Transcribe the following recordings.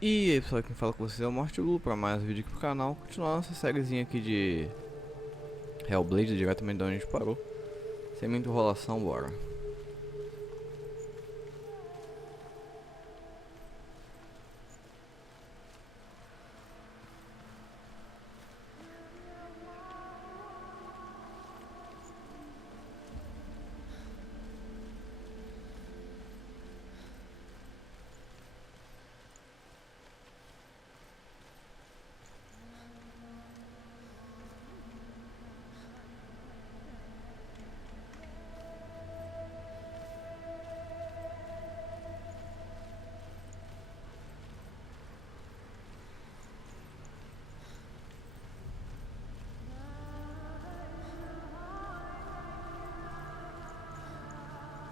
E aí pessoal, quem fala com vocês é o Morte Blue para mais um vídeo aqui pro canal. Continuar nossa sériezinha aqui de Hellblade, diretamente de onde a gente parou. Sem muita enrolação, bora.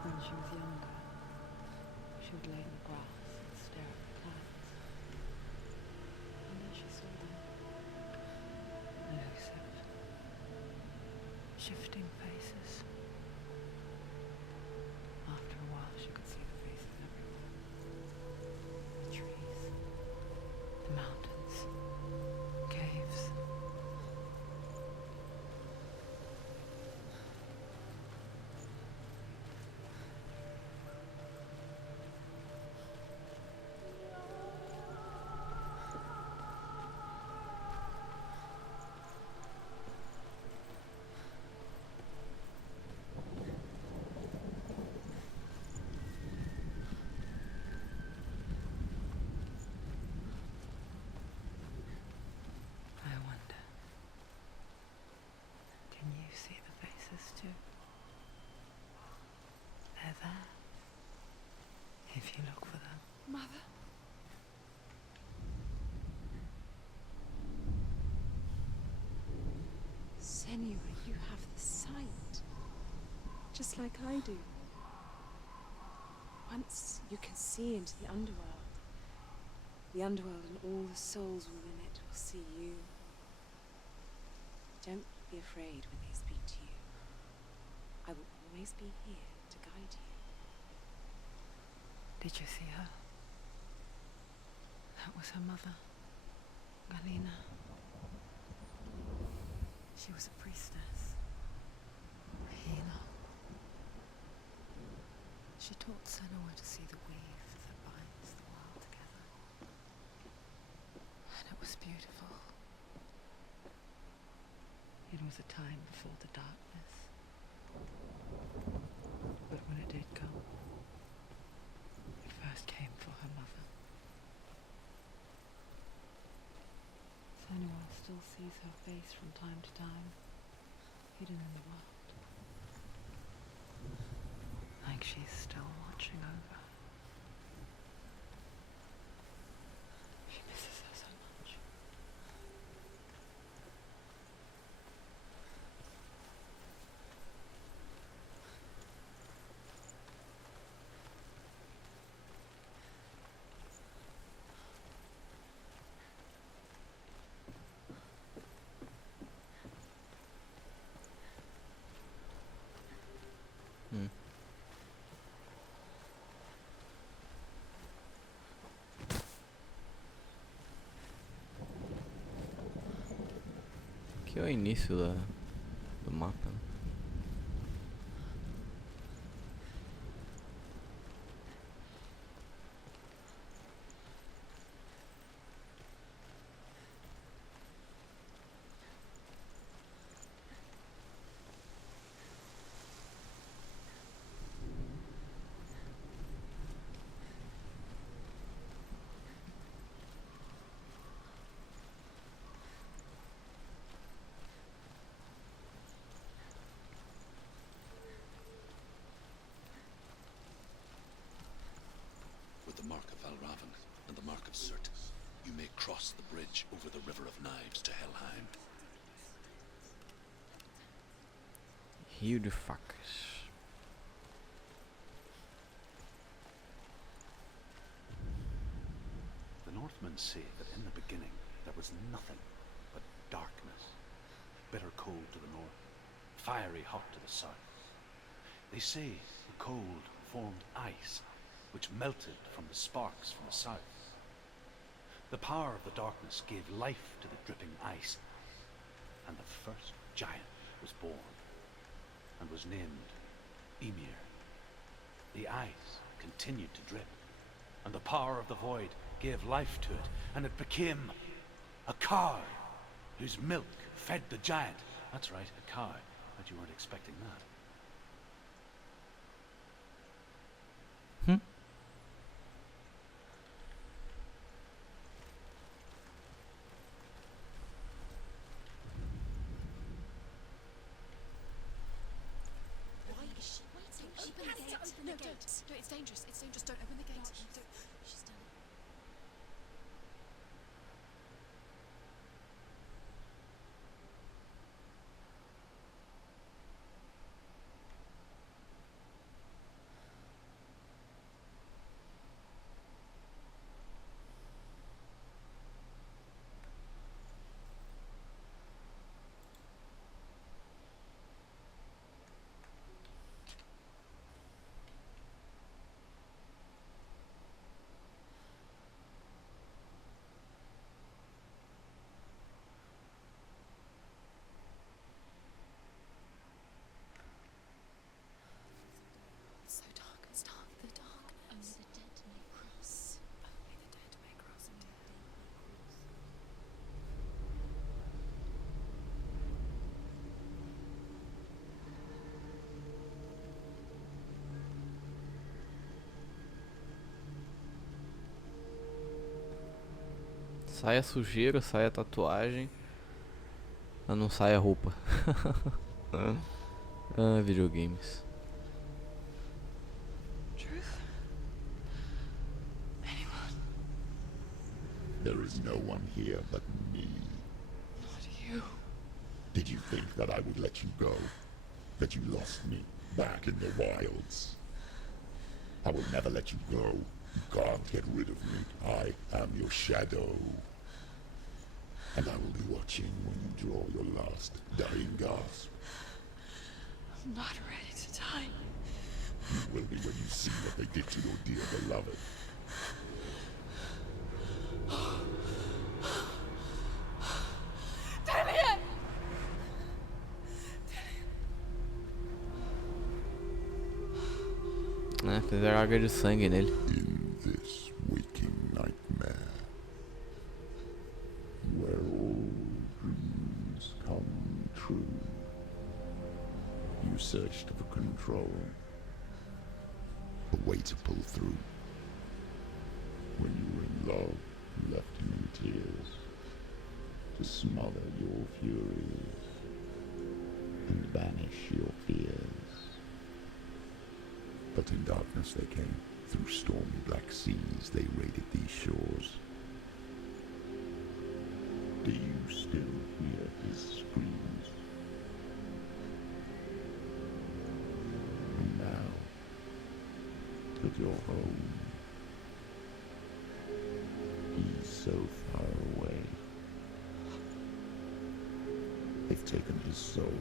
When she was younger, she would lay in the grass and stare at the plants. And then she saw them. Elusive, shifting faces. After a while, she could see the faces everywhere. The trees, the mountains, caves. I wonder, can you see the faces too? They're there, if you look for them. Mother? Senua, you have the sight. Just like I do. Once you can see into the underworld. The underworld and all the souls within it will see you. Don't be afraid when they speak to you. I will always be here to guide you. Did you see her? That was her mother, Galina. She was a priestess, a healer. She taught Senua to see the weave that binds the world together. And it was beautiful. It was a time before the darkness. But when it did come, it first came for her mother. Senua still sees her face from time to time, hidden in the world. Like she's still watching over. She misses her so much. Aqui é o início do mapa, né? With the mark of Valravan and the mark of Surt, you may cross the bridge over the River of Knives to Helheim. Rio de Facas. The Northmen say that in the beginning there was nothing but darkness, bitter cold to the north, fiery hot to the south. They say the cold formed ice, which melted from the sparks from the south. The power of the darkness gave life to the dripping ice, and the first giant was born, and was named Ymir. The ice continued to drip, and the power of the void gave life to it, and it became a cow, whose milk fed the giant. That's right, a cow. Bet you weren't expecting that. Why is she waiting? Open the gate. No, don't. No, it's dangerous. It's dangerous. Don't open the gate. Don't. She's done it. It's so dark. It's dark. The darkness. Only the dead may cross. Only the dead may cross. Only the dead may cross. Sai a sujeira, sai a tatuagem. Ah, não sai a roupa. Ah, videogames. Truth? Anyone? There is no one here but me. Not you. Did you think that I would let you go? That you lost me back in the wilds? I will never let you go. You can't get rid of me. I am your shadow. And I will be watching when you draw your last dying gasp. I'm not ready to die. You will be when you see what they did to your dear beloved. Damien! Fizeram água de sangue nele. In this waking nightmare, where all dreams come true, you searched for control, a way to pull through. When you were in love, you left you in tears, to smother your furies, and banish your fears. But in darkness they came, through stormy black seas they raided these shores. Do you still hear his screams? And now, that you're home, he's so far away. They've taken his soul.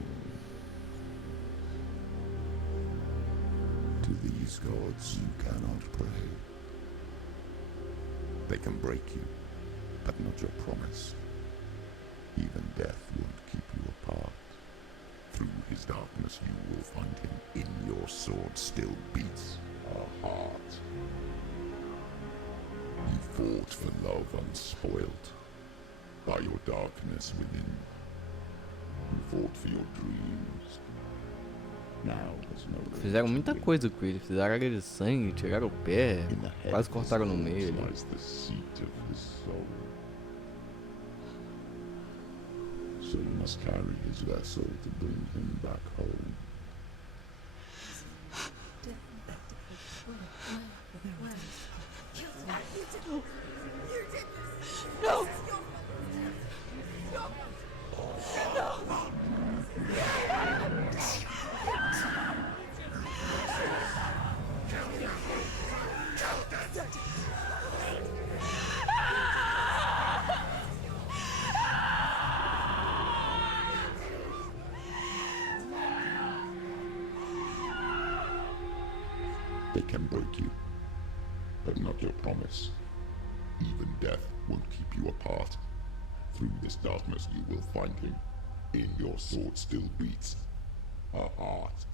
To these gods you cannot pray. They can break you, but not your promise. Even death won't keep you apart. Through his darkness you will find him. In your sword still beats a heart. You fought for love unspoilt by your darkness within. You fought for your dreams. Now there's no way Fizeram to muita win. coisa com ele. Fizeram água de sangue, tiraram o pé, In the head quase of cortaram no his meio bones ali. lies the seat of his soul. So you must carry his vessel to bring him back home. No! They can break you, but not your promise. Even death won't keep you apart. Through this darkness you will find him. In your sword still beats a heart.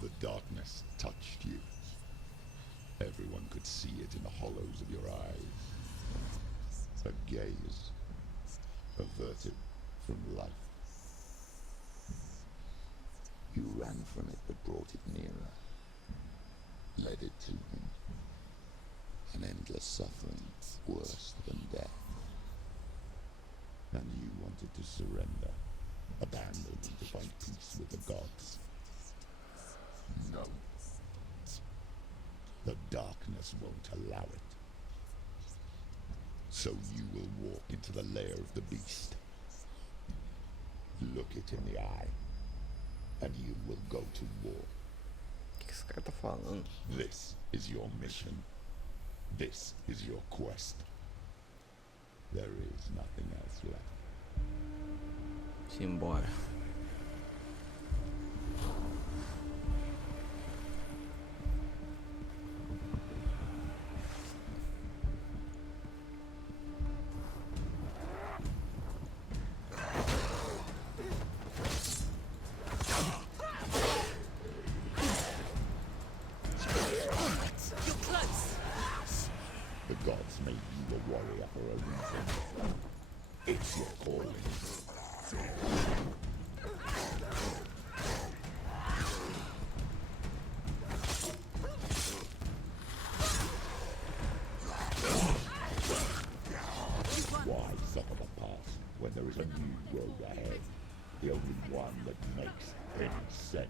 The darkness touched you. Everyone could see it in the hollows of your eyes. A gaze averted from life. You ran from it but brought it nearer. Led it to him. An endless suffering worse than death. And you wanted to surrender. Abandon to find peace with the gods. No. The darkness won't allow it. So you will walk into the lair of the beast. Look it in the eye, and you will go to war. O que esse cara tá falando? This is your mission. This is your quest. There is nothing else left. Simbora. The gods made you a warrior for a reason. It's your calling. Why suffer the past when there is a new road ahead? The only one that makes any sense.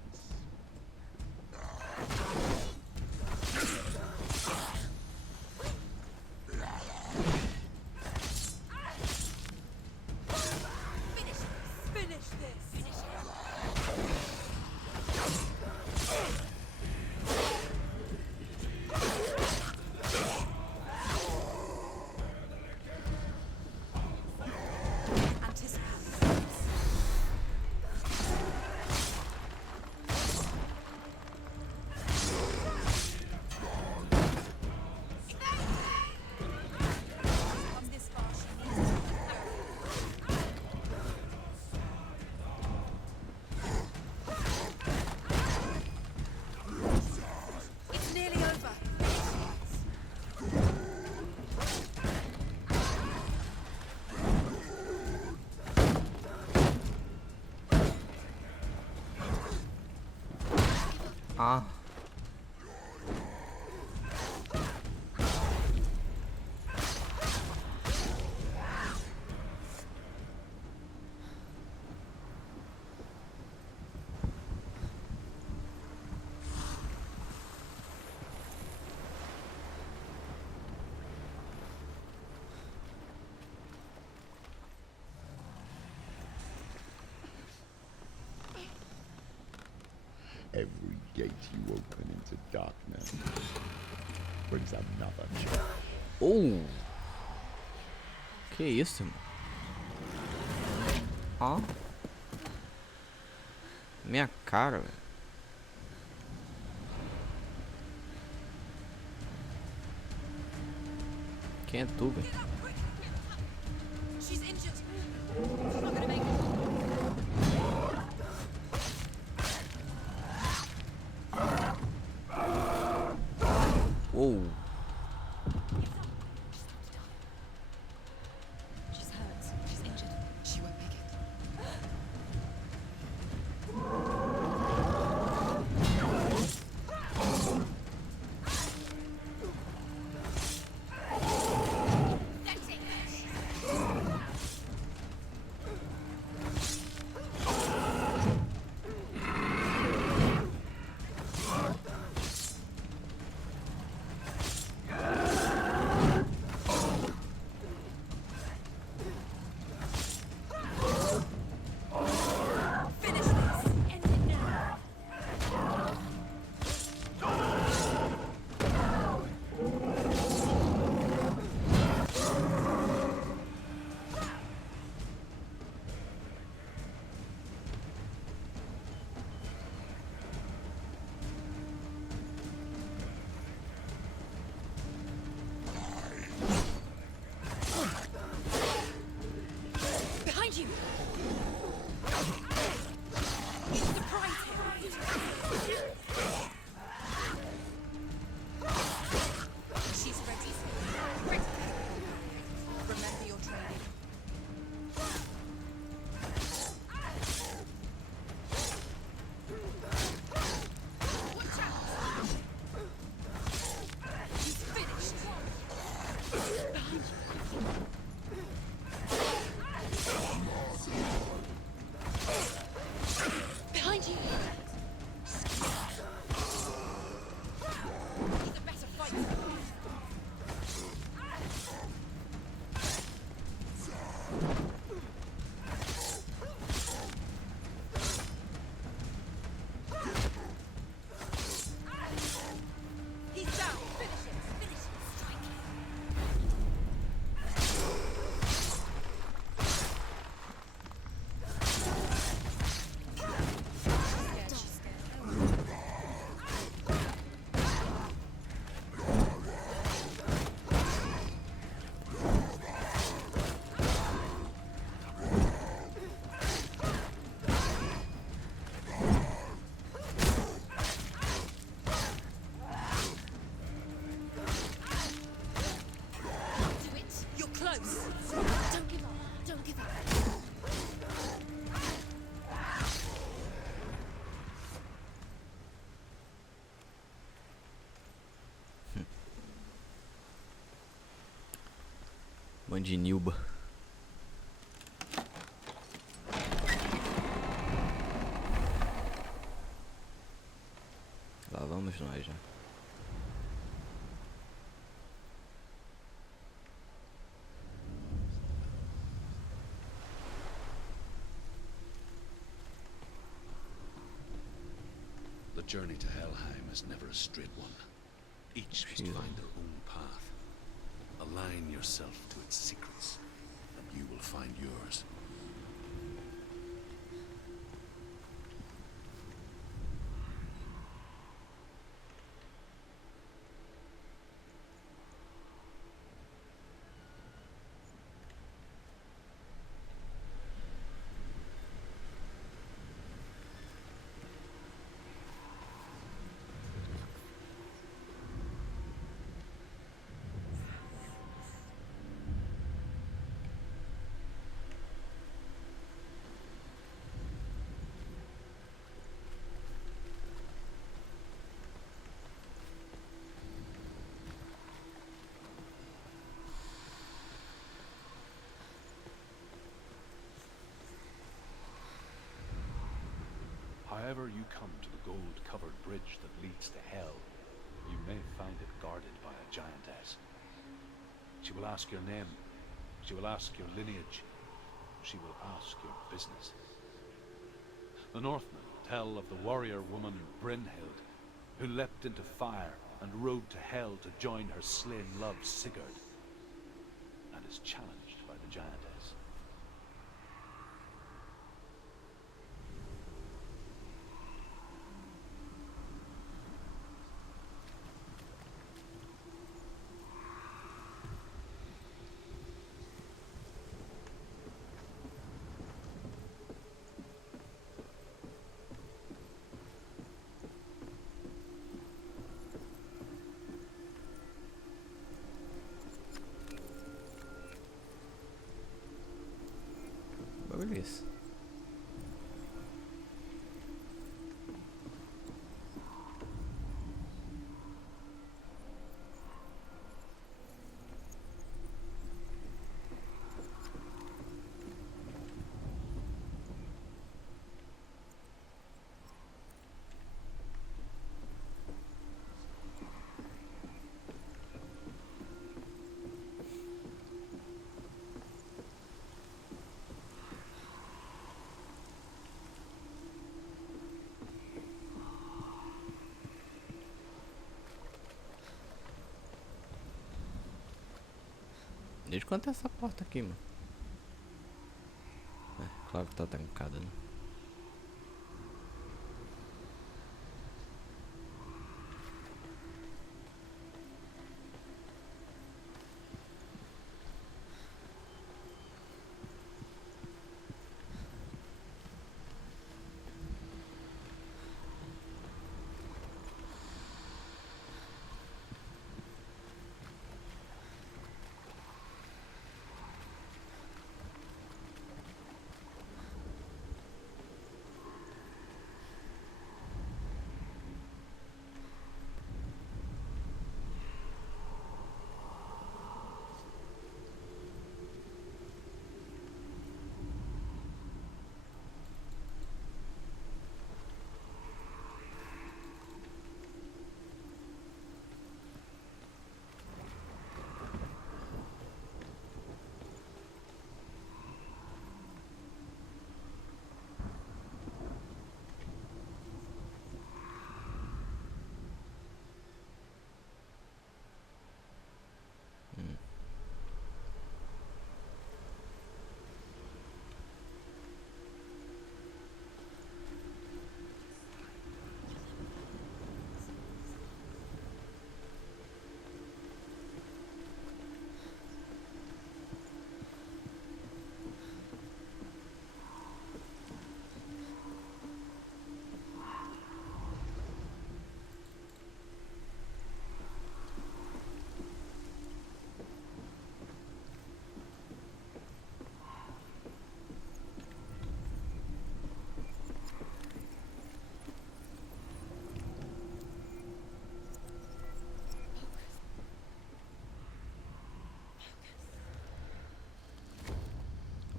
Ah. Every gate you open into darkness brings another challenge. Oh! Que isso, mano? Ó. Minha cara, velho. Quem é tu, velho? She's injured. I'm not gonna make it. Uou. She's hurt. She's injured. She won't make it. close. Don't give up. Don't give up. Mandinilba. Lá vamos nós já. The journey to Helheim is never a straight one. Each must find their own path. Align yourself to its secrets, and you will find yours. However you come to the gold-covered bridge that leads to Hell, you may find it guarded by a giantess. She will ask your name, she will ask your lineage, she will ask your business. The Northmen tell of the warrior woman Brynhild, who leapt into fire and rode to Hell to join her slain love Sigurd, and is challenged by the giantess. Beleza. Desde quanto é essa porta aqui, mano? É, claro que tá trancada, né?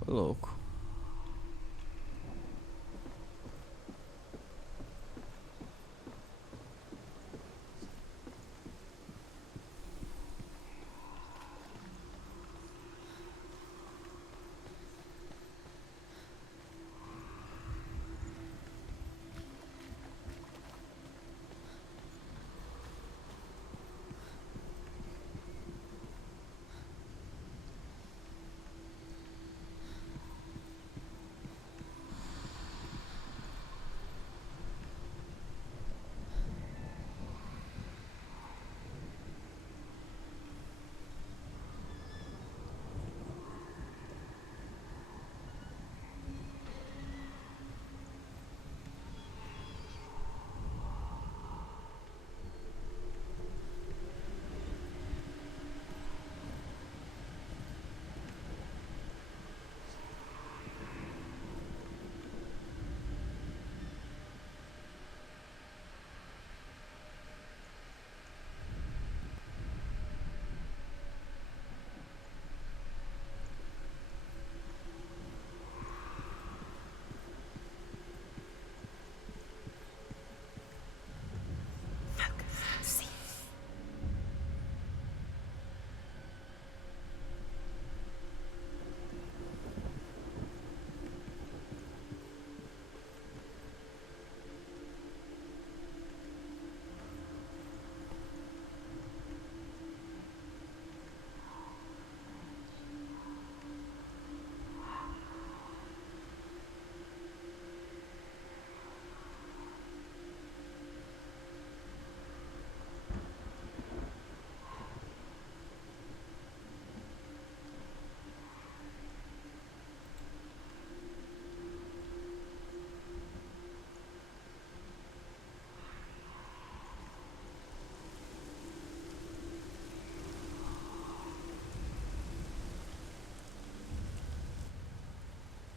Ô, louco.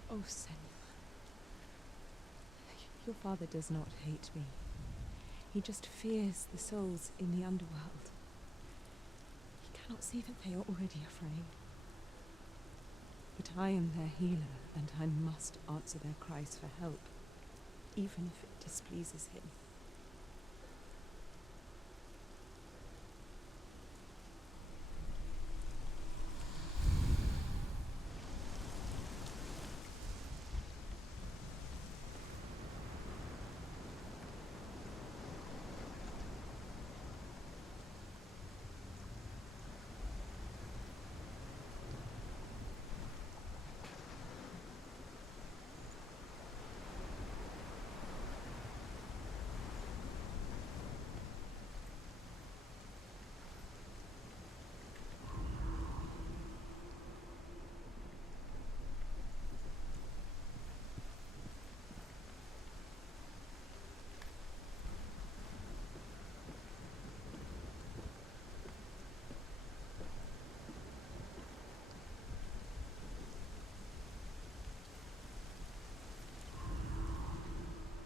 Oh, Senua. Your father does not hate me. He just fears the souls in the underworld. He cannot see that they are already afraid. But I am their healer, and I must answer their cries for help, even if it displeases him.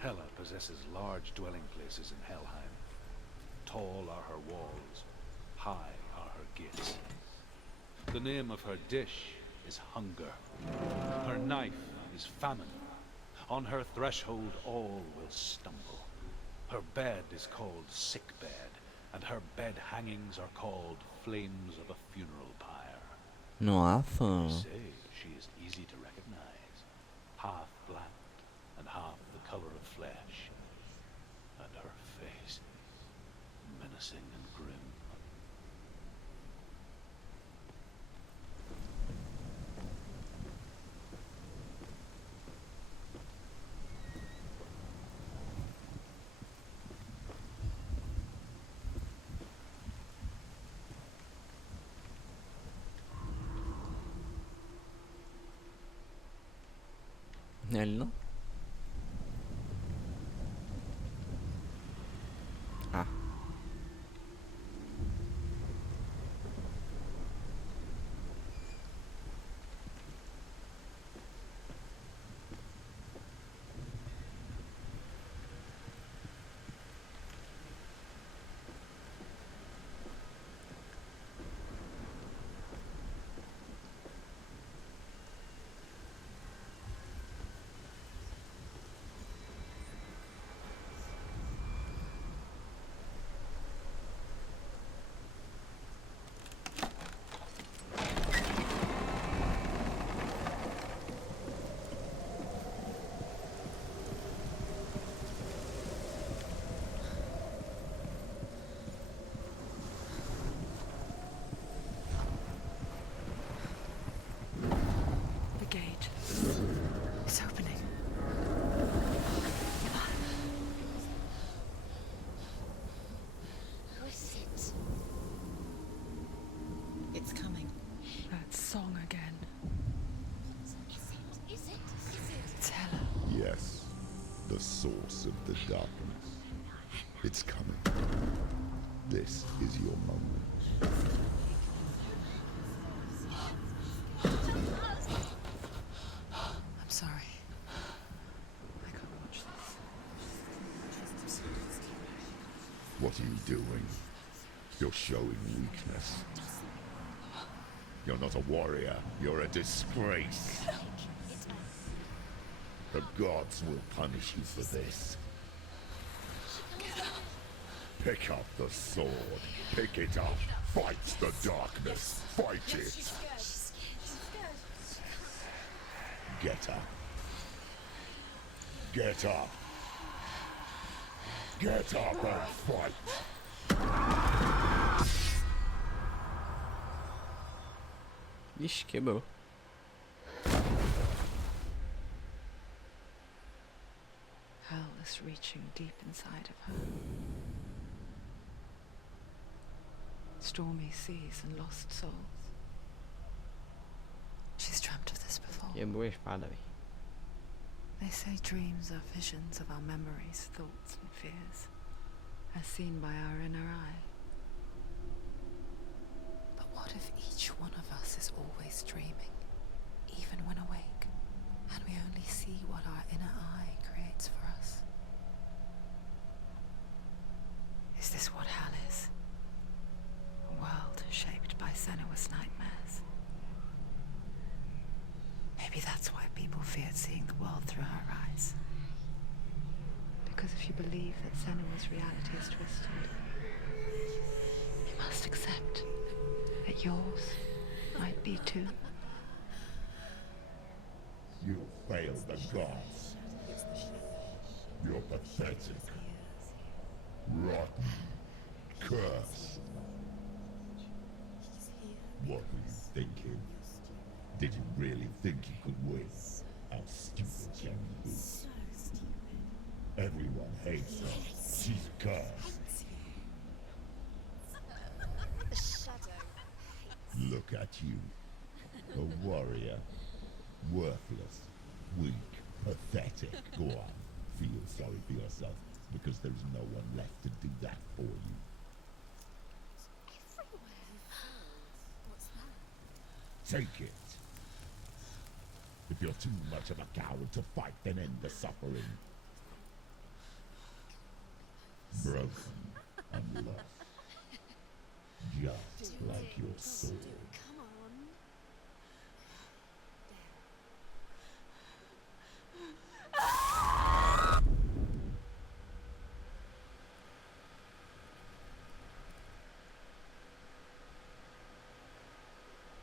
Hela possesses large dwelling places in Helheim. Tall are her walls, high are her gates. The name of her dish is hunger. Her knife is famine. On her threshold all will stumble. Her bed is called sick bed, and her bed hangings are called flames of a funeral pyre. Nossa. They say she is easy to recognize, half black and half the color of flesh, and her face menacing and grim. Ele não? Ah. song again. Is it? It's Hela. Yes, the source of the darkness. It's coming. This is your moment. I'm sorry. I can't watch this. What are you doing? You're showing weakness. You're not a warrior. You're a disgrace. The gods will punish you for this. Pick up the sword. Pick it up. Fight the darkness. Fight it. Get up. Get up. Get up and fight. Ixi, quebrou. Hell is reaching deep inside of her. Stormy seas and lost souls. She's dreamt of this before. Quebrou a espada, véi. They say dreams are visions of our memories, thoughts and fears, as seen by our inner eye. But what if each one of us is always dreaming, even when awake, and we only see what our inner eye creates for us? Is this what hell is? A world shaped by Senua's nightmares. Maybe that's why people feared seeing the world through her eyes. Because if you believe that Senua's reality is twisted, you must accept that yours might be too. You failed the gods. You're pathetic. Rotten. Cursed. What were you thinking? Did you really think you could win? How stupid can you be? Everyone hates her. She's cursed. The shadow hates. Look at you. A warrior. Worthless. Weak. Pathetic. Go on. Feel sorry for yourself, because there's no one left to do that for you. Everywhere. What's that? Take it. If you're too much of a coward to fight, then end the suffering. Broken and lost. Just like your soul. Come on.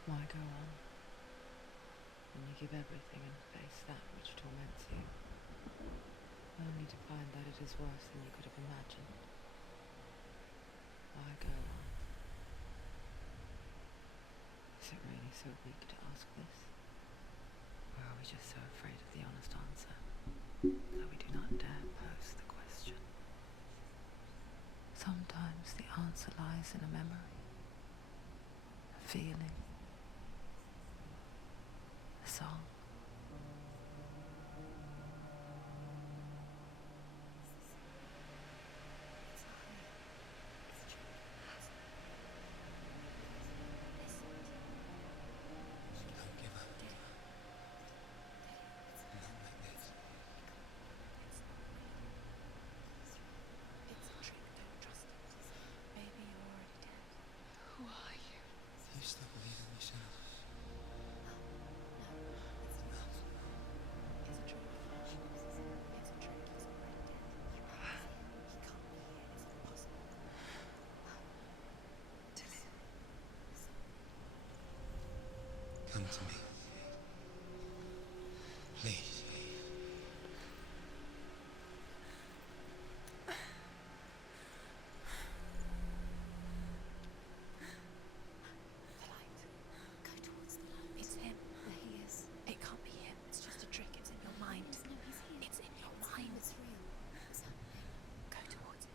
Why go on? When you give everything and face that which torments you, only to find that it is worse than you could have imagined. Why go on? Is it really so weak to ask this? Or are we just so afraid of the honest answer that we do not dare pose the question? Sometimes the answer lies in a memory, a feeling, a song. Come to me. Please. Go towards the light. It's him. There he is. It can't be him. It's just a trick. It's in your mind. No, he's here. It's in your mind. It's real. What's happening? Go towards it.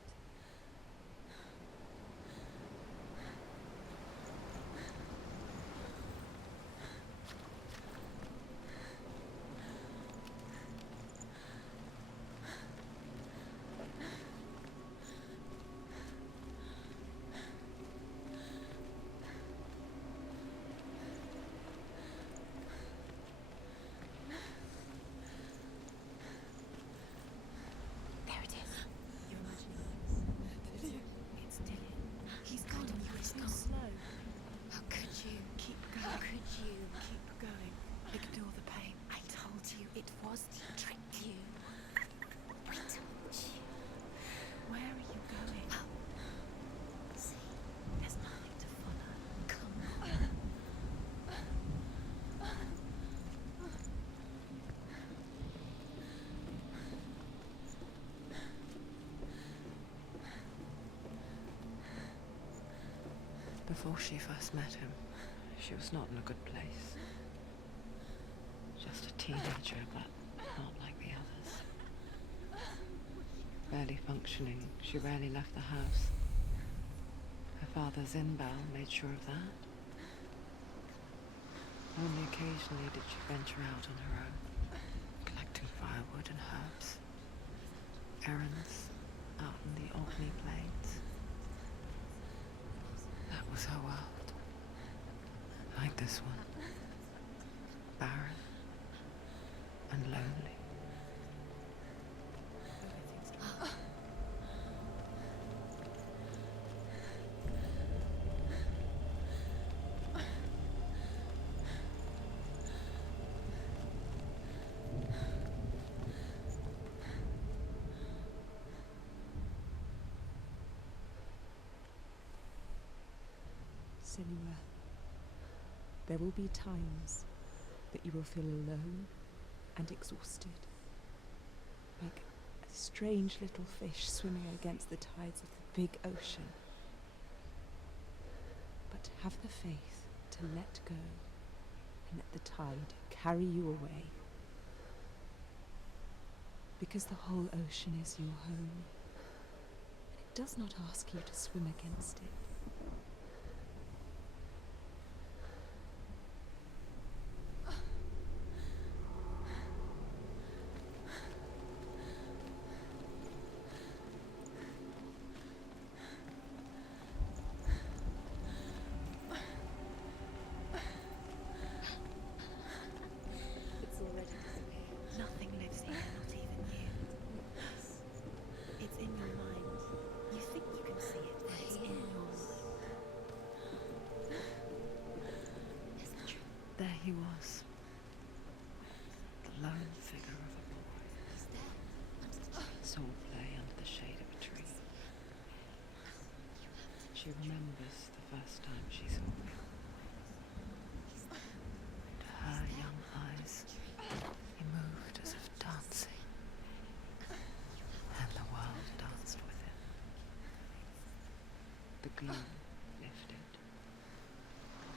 Before she first met him, she was not in a good place. Just a teenager, but not like the others. Barely functioning, she rarely left the house. Her father's in-bell made sure of that. Only occasionally did she venture out on her own, collecting firewood and herbs, errands out in the Orkney Plains. That was her world. Like this one. Barren and lonely. Senua, there will be times that you will feel alone and exhausted, like a strange little fish swimming against the tides of the big ocean. But have the faith to let go and let the tide carry you away. Because the whole ocean is your home, and it does not ask you to swim against it. Nothing lives here, not even you. It's in your mind. You think you can see it, but it's in your mind. There he was, the lone figure of a boy. Soul lay under the shade of a tree. She remembers the first time she saw him. To her young eyes, he moved as if dancing, and the world danced with him. The gloom lifted.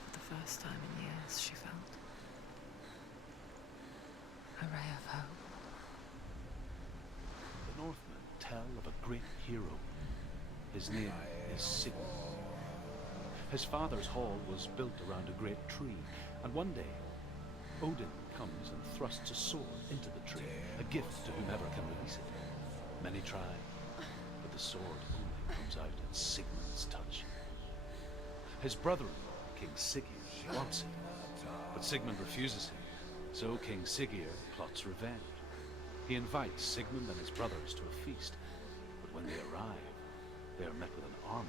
For the first time in years, she felt a ray of hope. The Northmen tell of a great hero. His name is Sigmund. His father's hall was built around a great tree, and one day, Odin comes and thrusts a sword into the tree, a gift to whomever can release it. Many try, but the sword only comes out at Sigmund's touch. His brother-in-law, King Siggeir, wants it, but Sigmund refuses him, so King Siggeir plots revenge. He invites Sigmund and his brothers to a feast, but when they arrive, they are met with an army,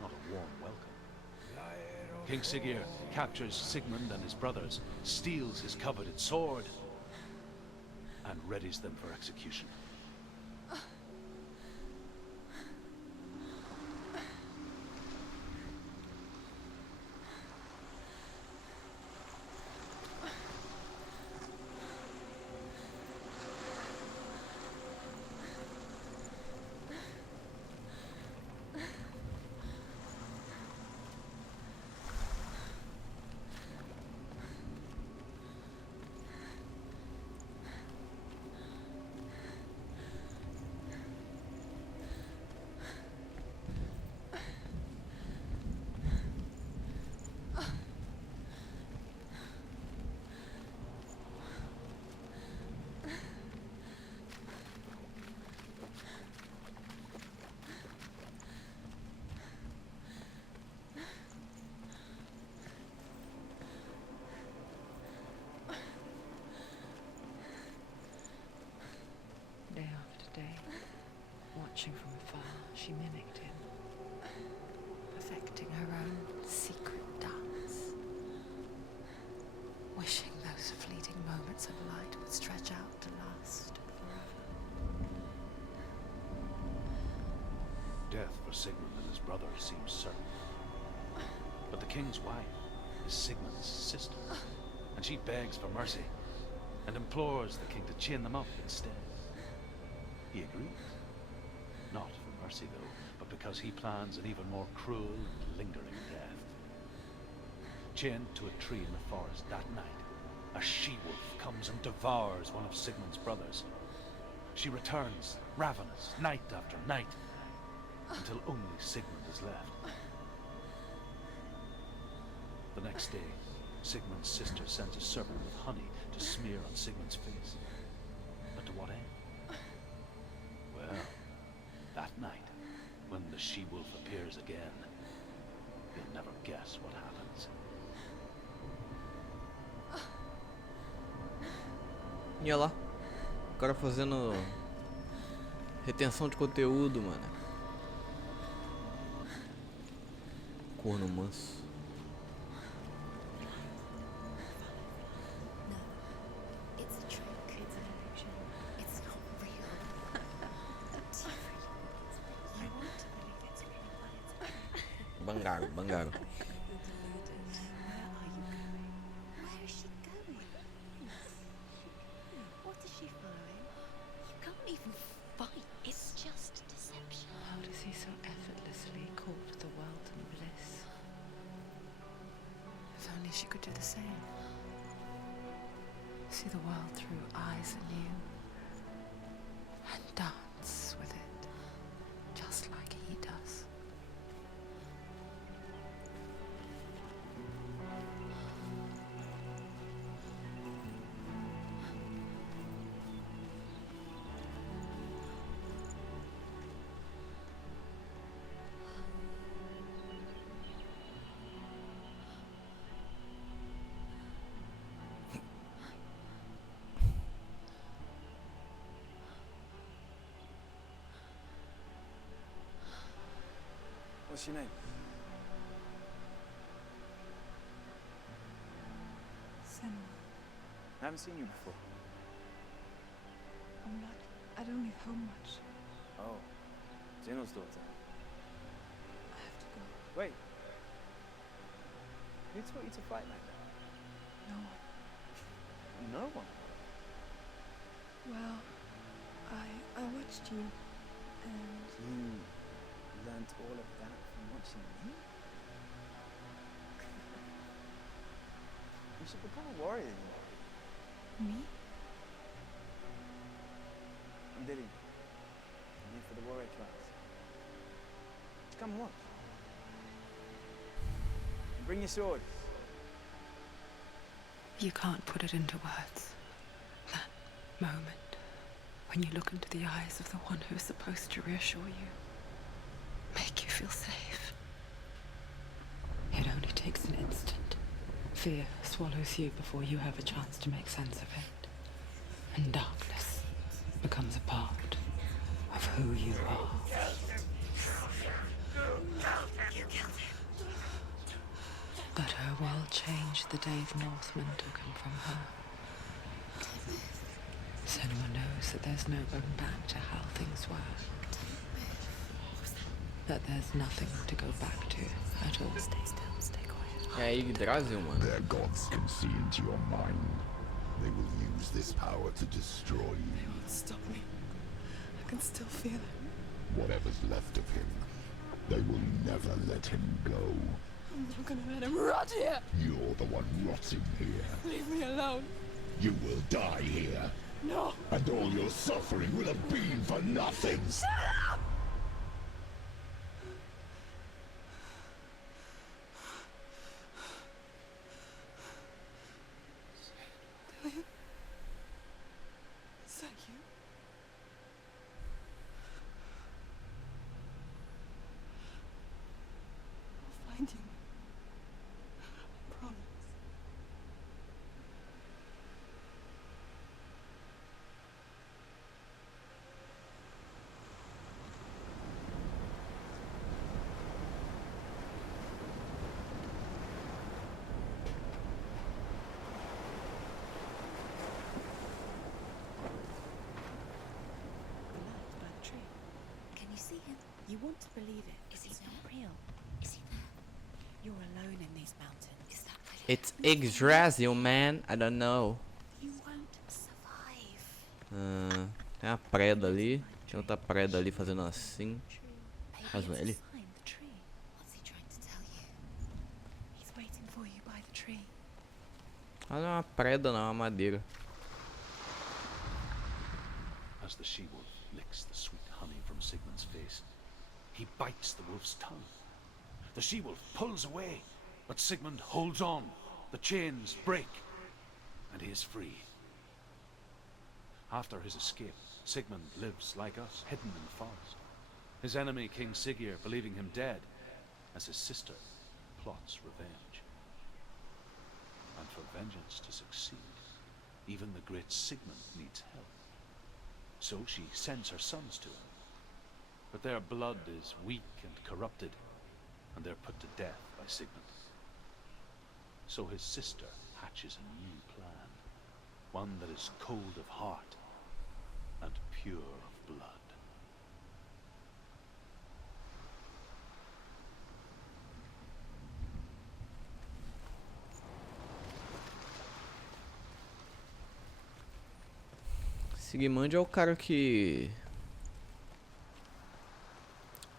not a warm welcome. King Siggeir captures Sigmund and his brothers, steals his coveted sword, and readies them for execution. Day after day, watching from afar, she mimicked him, perfecting her own secret dance, wishing those fleeting moments of light would stretch out to last forever. Death for Sigmund and his brother seems certain. But the king's wife is Sigmund's sister, and she begs for mercy and implores the king to chain them up instead. He agrees. Not for mercy, though, but because he plans an even more cruel and lingering death. Chained to a tree in the forest that night, a she-wolf comes and devours one of Sigmund's brothers. She returns, ravenous, night after night, until only Sigmund is left. The next day, Sigmund's sister sends a serpent with honey to smear on Sigmund's face. But to what end? Well, that night, when the she-wolf appears again, you'll never guess what happens. E olha lá, o cara fazendo retenção de conteúdo, mano. Corno manso. No, it's a trick. It's an illusion. It's not real. Don't you want to believe it's real, but it's real. Bangaram, bangaram. You're deluded. Where are you going? Where is she going? What is she following? You can't even fight. It's just deception. How does he so effortlessly court the world and bliss? If only she could do the same. See the world through eyes anew and dance with it, just like he does. What's your name? Senua, I haven't seen you before. I'm not. I don't leave home much. Oh, Zeno's daughter. I have to go. Wait. Who taught you to fight like that? No one. No one. Well, I watched you, and You learned all of that from watching me? You should become a warrior. me? I'm Dilly. I'm here for the warrior class. Just come and watch. And bring your sword. You can't put it into words. That moment when you look into the eyes of the one who's supposed to reassure you, make you feel safe. It only takes an instant. Fear swallows you before you have a chance to make sense of it. And darkness becomes a part of who you are. But her world changed the day the Northmen took him from her. Senua knows that there's no going back to how things were. That there's nothing to go back to at all. Stay still, stay quiet. É Yggdrasil, mano. Their gods can see into your mind. They will use this power to destroy you. Stop me. I can still feel it. Whatever's left of him, they will never let him go. I'm not gonna let him rot here. You're the one rotting here. Leave me alone. You will die here. No. And all your suffering will have been for nothing. Shut up! Dillion? Is that you? I'll find you. I promise. By the tree. Can you see him? You want to believe it. Is he not real? Is he there? You're alone in these mountains. Is that right? It's Yggdrasil, man. I don't know. You won't survive. Tem a preda ali. Tem outra preda ali fazendo assim. Maybe Faz it's a ele. sign, the tree. What's he trying to tell you? He's waiting for you by the Ah, não é uma preda, não, é uma madeira. As the she-wolf licks the sweet honey from Sigmund's face, he bites the wolf's tongue. The she-wolf pulls away, but Sigmund holds on. The chains break, and he is free. After his escape, Sigmund lives like us, hidden in the forest. His enemy, King Siggeir, believing him dead, as his sister plots revenge. And for vengeance to succeed, even the great Sigmund needs help. So she sends her sons to him. But their blood is weak and corrupted, and they're put to death by Sigmund. So his sister hatches a new plan, one that is cold of heart and pure of blood. Sigmund é o cara que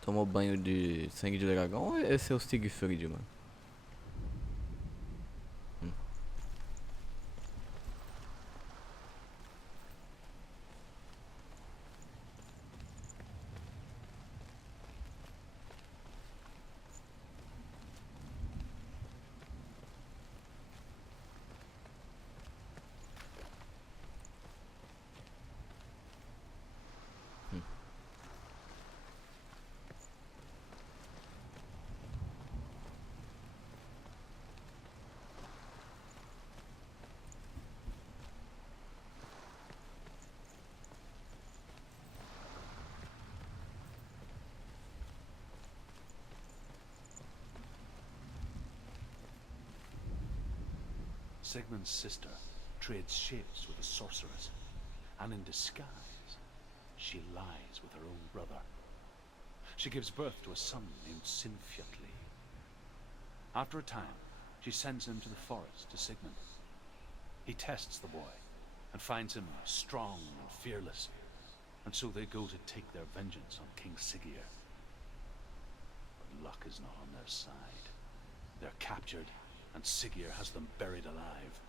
tomou banho de sangue de dragão ou esse é o Siegfried, mano? Sigmund's sister trades shapes with a sorceress, and in disguise, she lies with her own brother. She gives birth to a son named Sinfjotli. After a time, she sends him to the forest to Sigmund. He tests the boy, and finds him strong and fearless, and so they go to take their vengeance on King Siggeir. But luck is not on their side. They're captured, and Siggeir has them buried alive.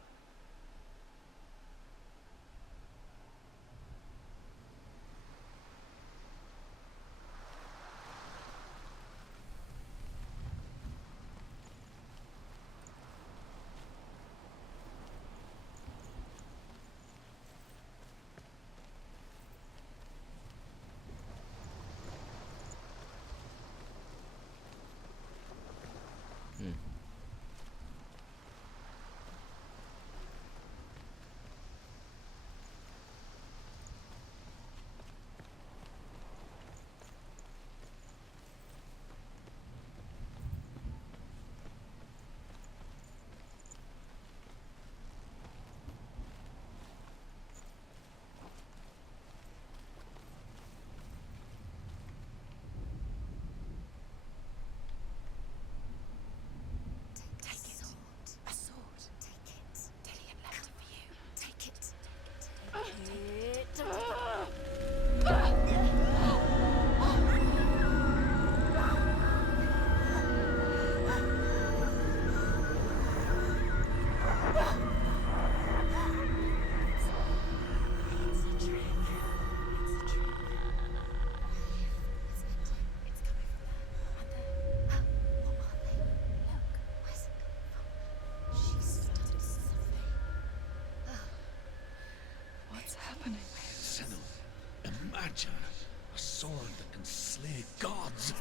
A sword that can slay gods.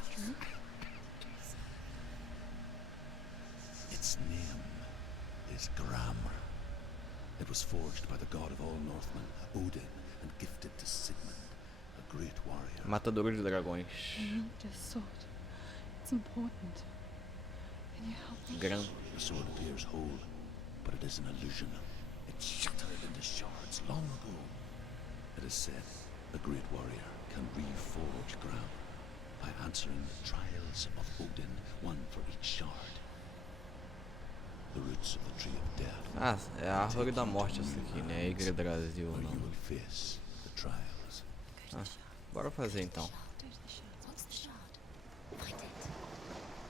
Its name is Grammar. It was forged by the god of all Northmen, Odin, and gifted to Sigmund, a great warrior. Matador de dragões. I need this sword. It's important. Can you help me? The sword appears whole, but it is an illusion. It shattered into shards long ago. It is said a great warrior can reforge Grammar by answering the trials of Odin, one for each shard. The roots of the tree of death. Ah, é a árvore da morte essa aqui, né? A Igreja Brasil, Where não. you will face the trials. Ah, bora fazer então. What's the shard? Find it.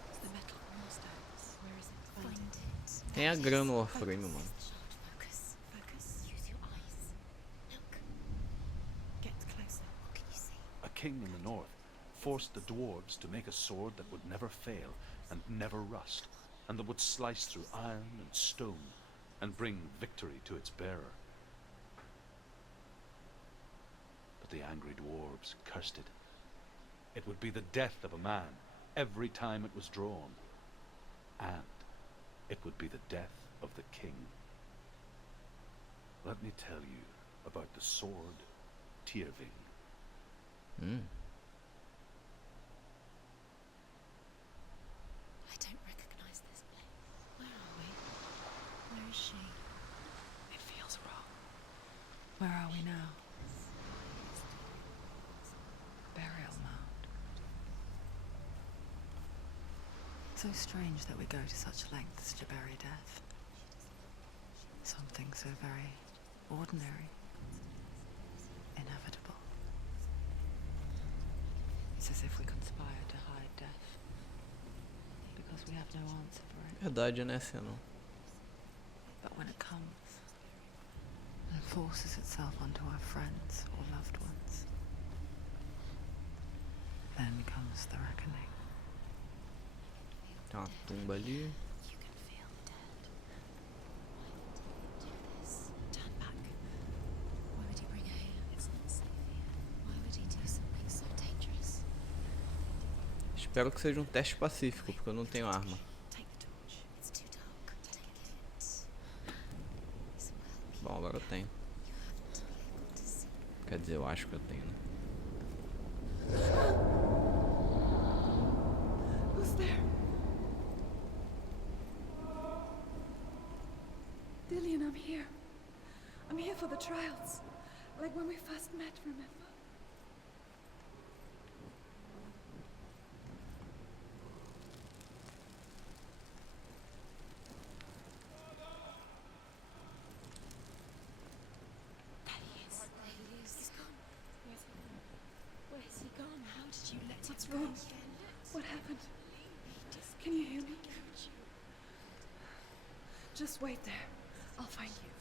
It's the metal cornerstones. Where is it? Find it. Tem a grana no Warframe, mano. king in the north forced the dwarves to make a sword that would never fail and never rust, and that would slice through iron and stone and bring victory to its bearer. But the angry dwarves cursed it. It would be the death of a man every time it was drawn, and it would be the death of the king. Let me tell you about the sword Tyrving. I don't recognize this place. Where are we? Where is she? It feels wrong. Where are we now? Burial mound. So strange that we go to such lengths to bury death. Something so very ordinary, inevitable. It's as if we conspire to hide death, because we have no answer for it. Verdade, né, Senua? But when it comes and forces itself onto our friends or loved ones, then comes the reckoning. Tem uma tumba ali. You can feel dead. Why did he do this? Turn back. Why would he bring her here? It's not safe here. Why would he do something so dangerous? Espero que seja um teste pacífico, porque eu não tenho arma. Take the torch. It's too dark. Take it. This will help you. Bom, agora eu tenho. You have to be able to see. Quer dizer, eu acho que eu tenho, né? Who's there? Dillian, I'm here. I'm here for the trials. Like when we first met, remember? There he is. There he is. He's gone. Where's he gone? How did you let What's him wrong? go again? What happened? Can you hear me? Just wait there. I'll find you.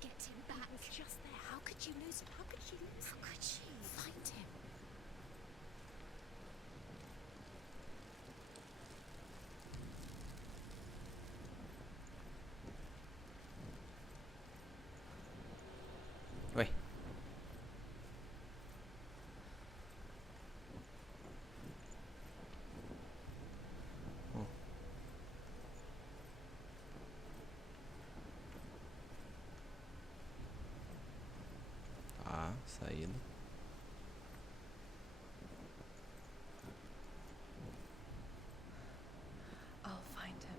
Get him back. He was just there. How could you lose him? How could she lose him? How could she? Find him. Ué. Saída. I'll find him.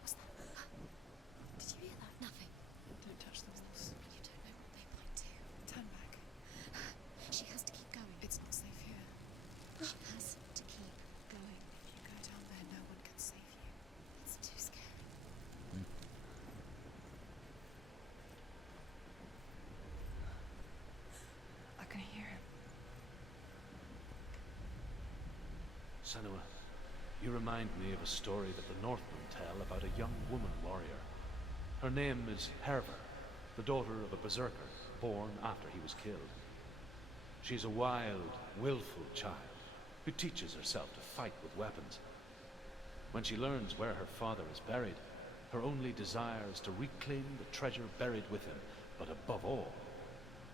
What's that? Did you hear that? Nothing. Don't touch the walls. You don't know what they might do. Turn back. She has to keep going. It's not safe here. She has to keep going. If you go down there, no one can save you. It's too scary. I can hear him. Senua, you remind me of a story that the Northmen tell about a young woman warrior. Her name is Herver, the daughter of a berserker born after he was killed. She's a wild, willful child who teaches herself to fight with weapons. When she learns where her father is buried, her only desire is to reclaim the treasure buried with him, but above all,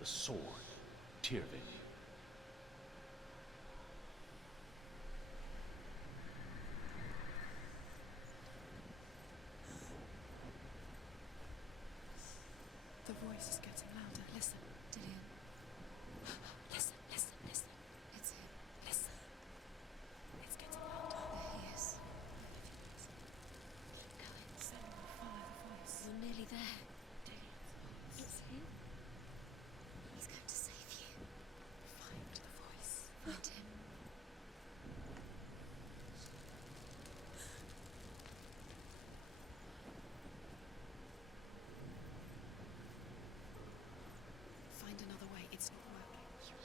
the sword, Tyrving. The voice is getting louder. Listen. Dillian. Listen, listen, listen. It's him. Listen. It's getting louder. There he is. Keep going. Senua, follow the voice. You're nearly there. Dillian. It's him. He's going to save you. Find the voice. Find him. Find another way. It's not working. You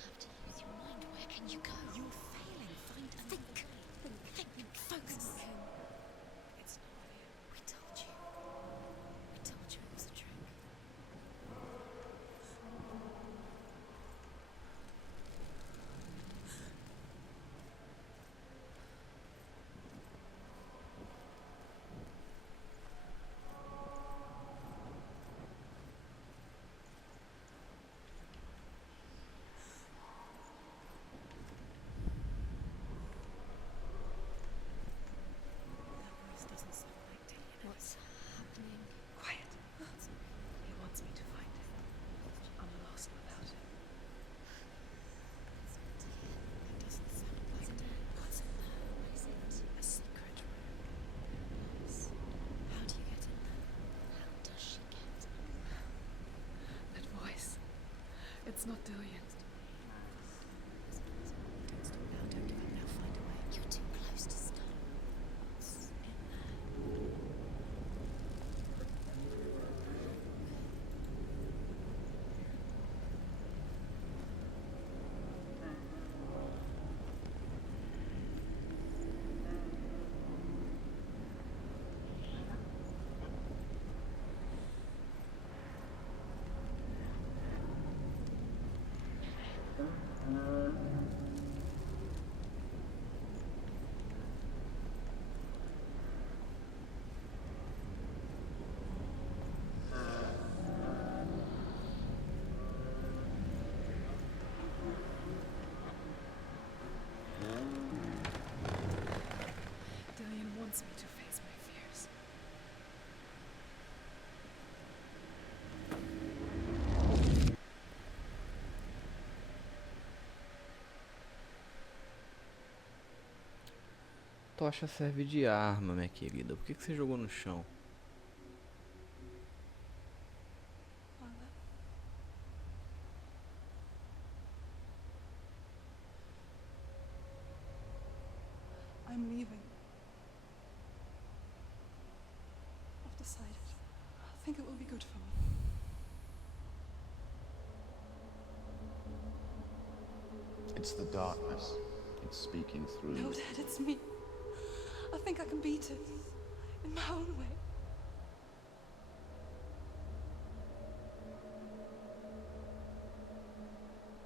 not Dillian. Don't stop now, don't give up now, find a way. You're too close to stop. What's in there? Dillian wants me to face my fears. Tocha serve de arma, minha querida. Por que você jogou no chão? Mother. I'm leaving. I've decided. I think it will be good for me. It's the darkness. It's speaking through No, you. Dad, it's me. I think I can beat it. In my own way.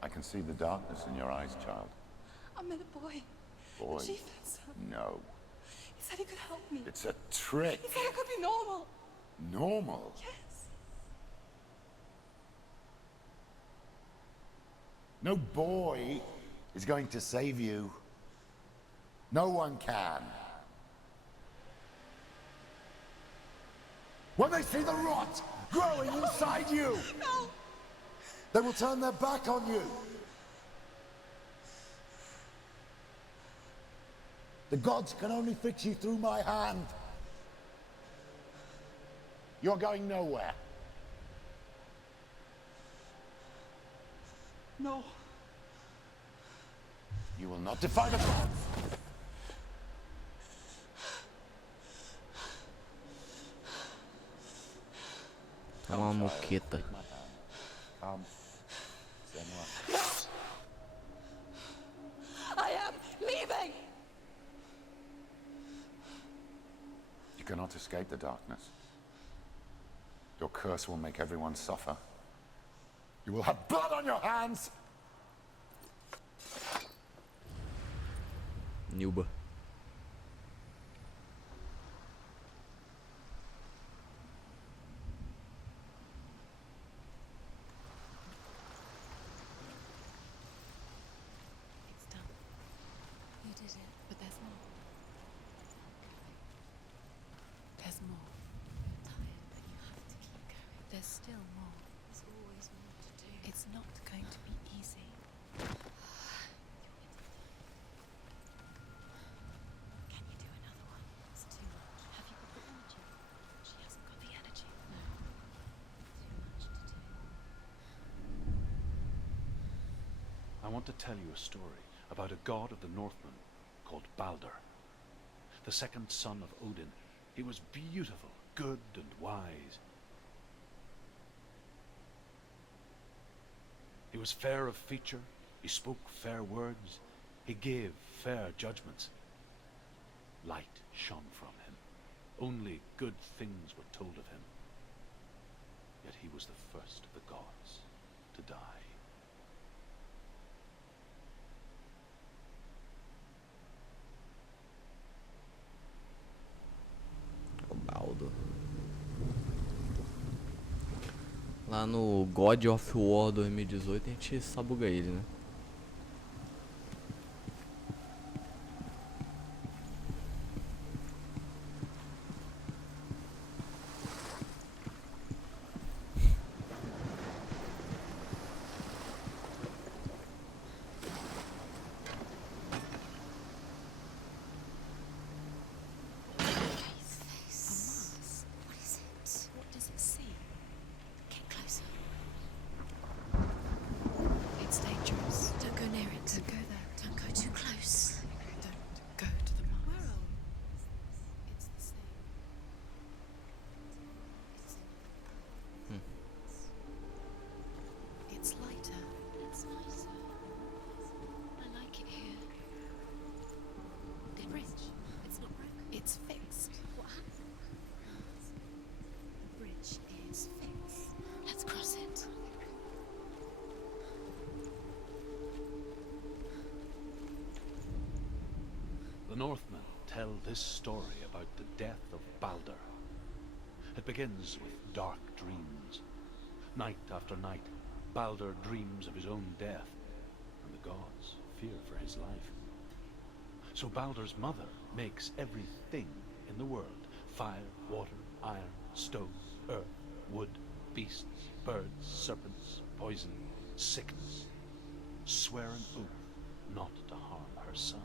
I can see the darkness in your eyes, child. I met a boy. Boy. The chief said so. No. He said he could help me. It's a trick. He said I could be normal. Normal. Yes. No boy is going to save you. No one can. When they see the rot growing inside you, No! they will turn their back on you. The gods can only fix you through my hand. You're going nowhere. No. You will not defy the gods. Tá uma moqueta. Take my hand. Come. Senua. I am leaving! You cannot escape the darkness. Your curse will make everyone suffer. You will have blood on your hands! Nilba. It's done. You did it, but there's more. There's more. You're tired, but you have to keep going. There's still more. There's always more to do. It's not going to be easy. Can you do another one? It's too much. Have you got the energy? She hasn't got the energy. No. Too much to do. I want to tell you a story about a god of the Northmen called Balder, the second son of Odin. He was beautiful, good and wise. He was fair of feature, he spoke fair words, he gave fair judgments. Light shone from him. Only good things were told of him. Yet he was the first of the gods to die. O Baldo. Lá no God of War 2018 a gente sabuga ele, né? Face. What is it? What does it see? Get closer. Northmen tell this story about the death of Balder. It begins with dark dreams. Night after night, Balder dreams of his own death, and the gods fear for his life. So Balder's mother makes everything in the world, fire, water, iron, stone, earth, wood, beasts, birds, serpents, poison, sickness, swear an oath not to harm her son.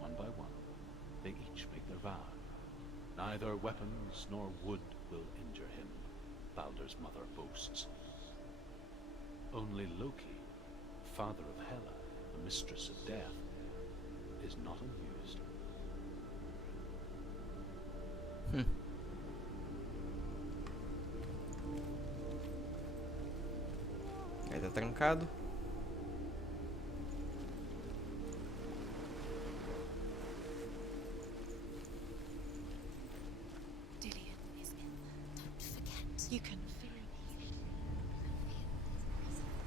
One by one, they each make their vow. Neither weapons nor wood will injure him, Balder's mother boasts. Only Loki, father of Hela, the mistress of death, is not amused. Aí tá trancado. Dillion is in there. Don't forget. You can feel it.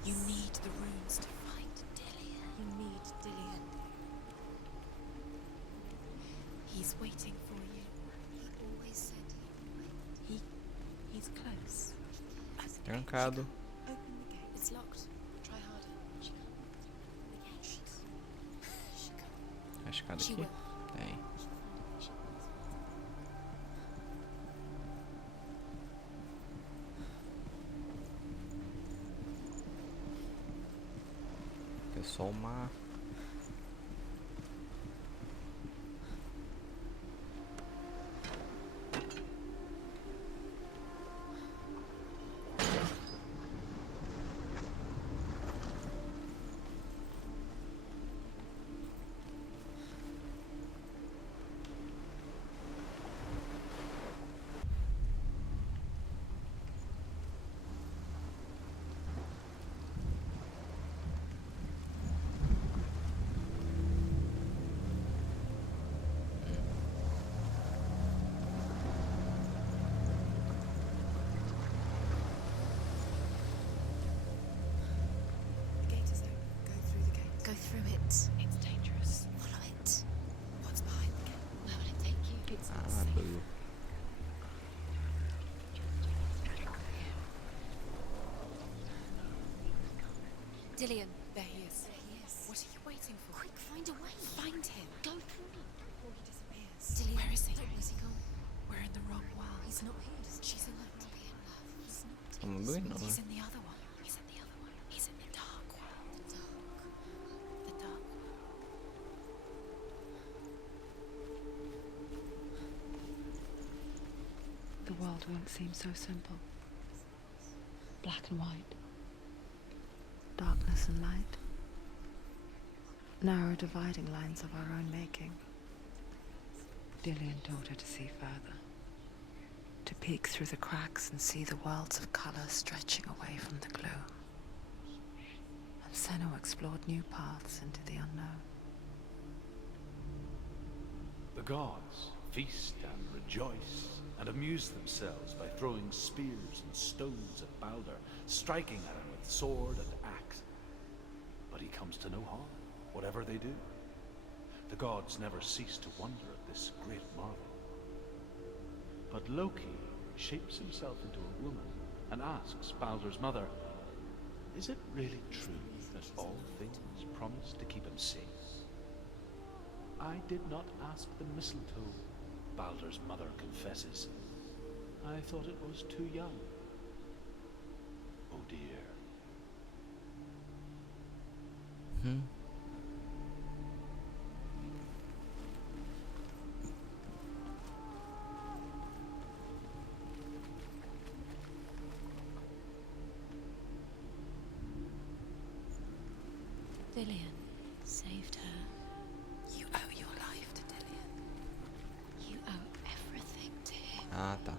You need the runes to find Dillion. You need Dillion. He's waiting for you. He always said he's close. Trancado. Open the gate. It's locked. Try harder. She can't. She can't. A escada She aqui? will. Tem. É só uma... Go through it. It's dangerous. Follow it. What's behind the gate? Where will it take you? It's not safe. boo. Dillion, there he is. There he is. What are you waiting for? Quick, find a way. Find him. Go through it before he disappears. Dillion, where is he? Where's he gone? We're in the wrong world. He's not here. She's in the love. He's not. Vamos ver, não, He's né? in the other one. He's in the other one. He's in the dark world. The dark. The world won't seem so simple. Black and white. Darkness and light. Narrow dividing lines of our own making. Dillion taught her to see further. To peek through the cracks and see the worlds of color stretching away from the gloom. And Senua explored new paths into the unknown. The gods feast and rejoice and amuse themselves by throwing spears and stones at Balder, striking at him with sword and axe. But he comes to no harm, whatever they do. The gods never cease to wonder at this great marvel. But Loki shapes himself into a woman and asks Balder's mother, is it really true that all things promise to keep him safe? I did not ask the mistletoe, Balder's mother confesses. I thought it was too young. Oh dear. Dillion saved her. You owe your life to Dillion. You owe everything to him. Ah, tá.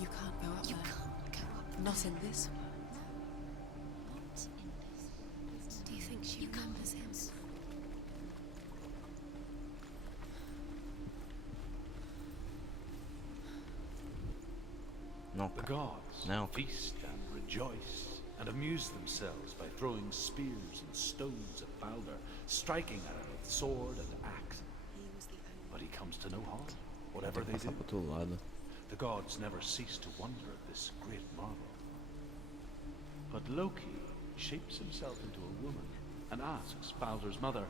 You can't go up there. You can't go up. Not in this world. No. Not in this. Do you think she remembers him? Não, The cara. gods Não. feast and rejoice and amused themselves by throwing spears and stones at Balder, striking at him with sword and axe. But he comes to no harm, whatever they Passar do. pro outro lado. The gods never cease to wonder at this great marvel. But Loki shapes himself into a woman and asks Balder's mother,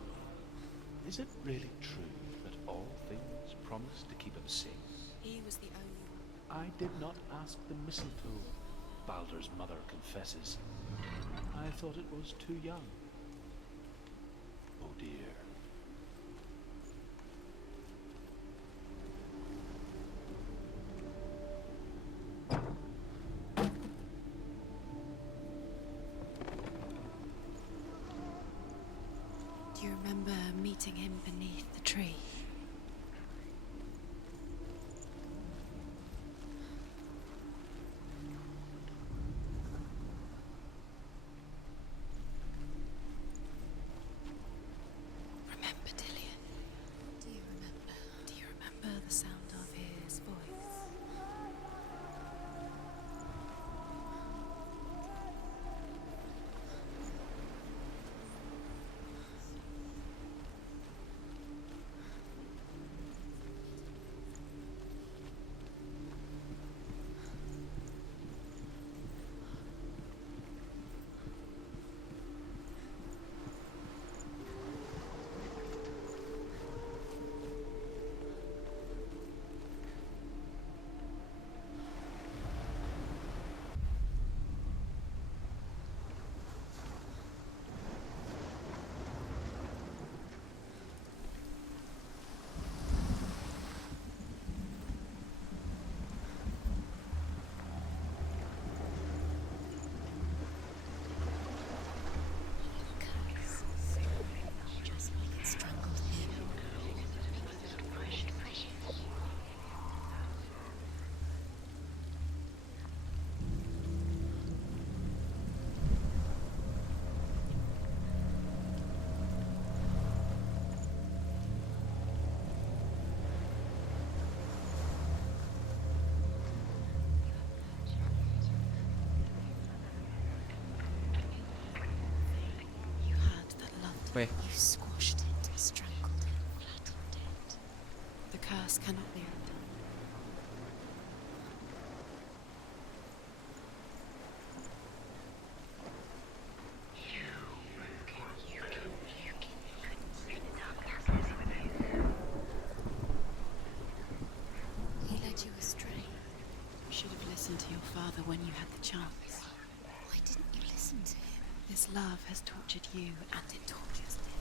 is it really true that all things promise to keep him safe? He was the only one. I did not ask the mistletoe, Balder's mother confesses. I thought it was too young. Oh dear. Do you remember meeting him beneath the tree? Remember Dillion? Do you remember? Do you remember the sound of his voice? Wait. You squashed it, strangled it, flattened it. The curse cannot be undone. He led you astray. You should have listened to your father when you had the chance. Why didn't you listen to him? This love has tortured you, and it tortures me.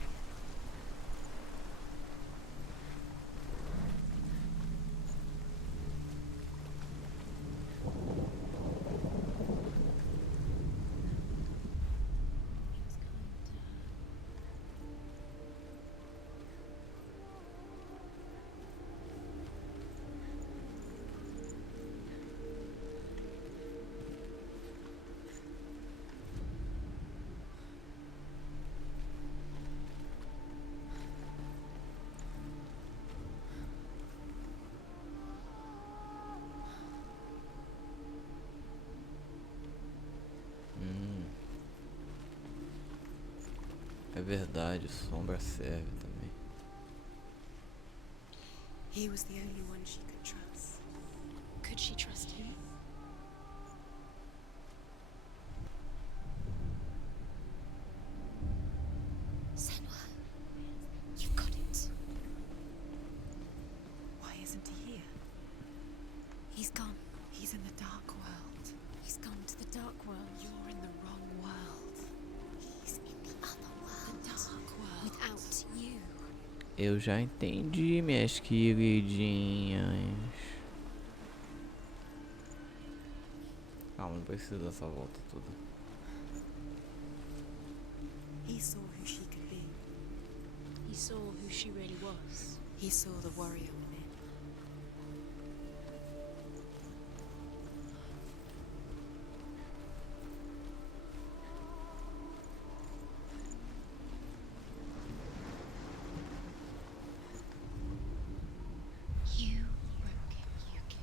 É verdade, sombra serve também. He was the only one she could trust. Could she trust him? Senua, you've got it. Why isn't he here? He's gone. He's in the dark world. He's gone to the dark world. You're in the wrong world. He's in the other world. The dark world. Without you. Eu já entendi, minhas queridinhas. Calma, não precisa dessa volta toda. He saw who she could be. He saw who she really was. He saw the warrior within. You broke him, Yuki.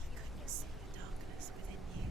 He couldn't see the darkness within you.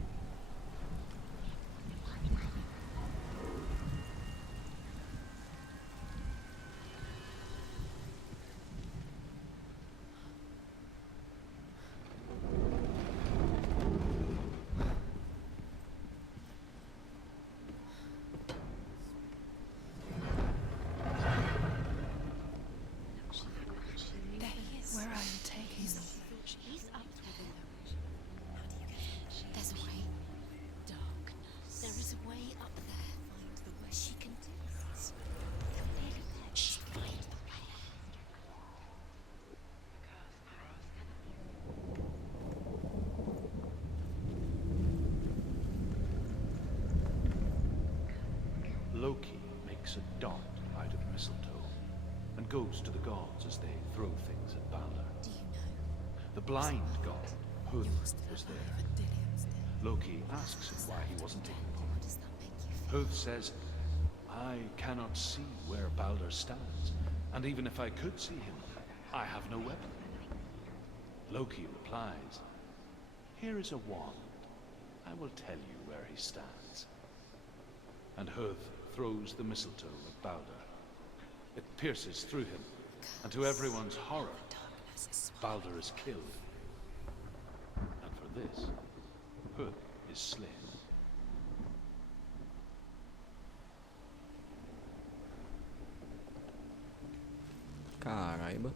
Loki makes a dart out of mistletoe and goes to the gods as they throw things at Balder. Do you know? The blind god, Hud, You're still was there. alive and Dillion's dead. Loki asks him why he wasn't taken How part. does that make you feel? Hud says, I cannot see where Balder stands, and even if I could see him, I have no weapon. Loki replies, here is a wand. I will tell you where he stands. And Hud throws the mistletoe at Balder. It pierces through him, and to everyone's horror, Balder is killed. And for this, Hud is slain. Caramba.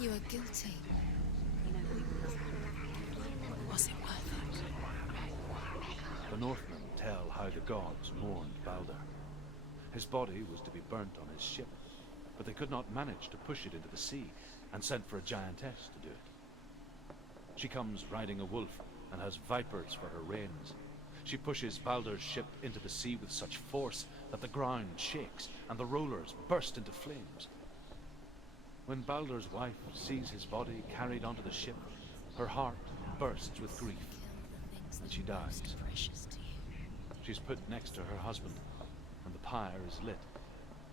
You are guilty. Was it worth it? The Northmen tell how the gods mourned Balder. His body was to be burnt on his ship, but they could not manage to push it into the sea, and sent for a giantess to do it. She comes riding a wolf and has vipers for her reins. She pushes Balder's ship into the sea with such force that the ground shakes and the rollers burst into flames. When Balder's wife sees his body carried onto the ship, her heart bursts with grief, and she dies. She's put next to her husband, and the pyre is lit,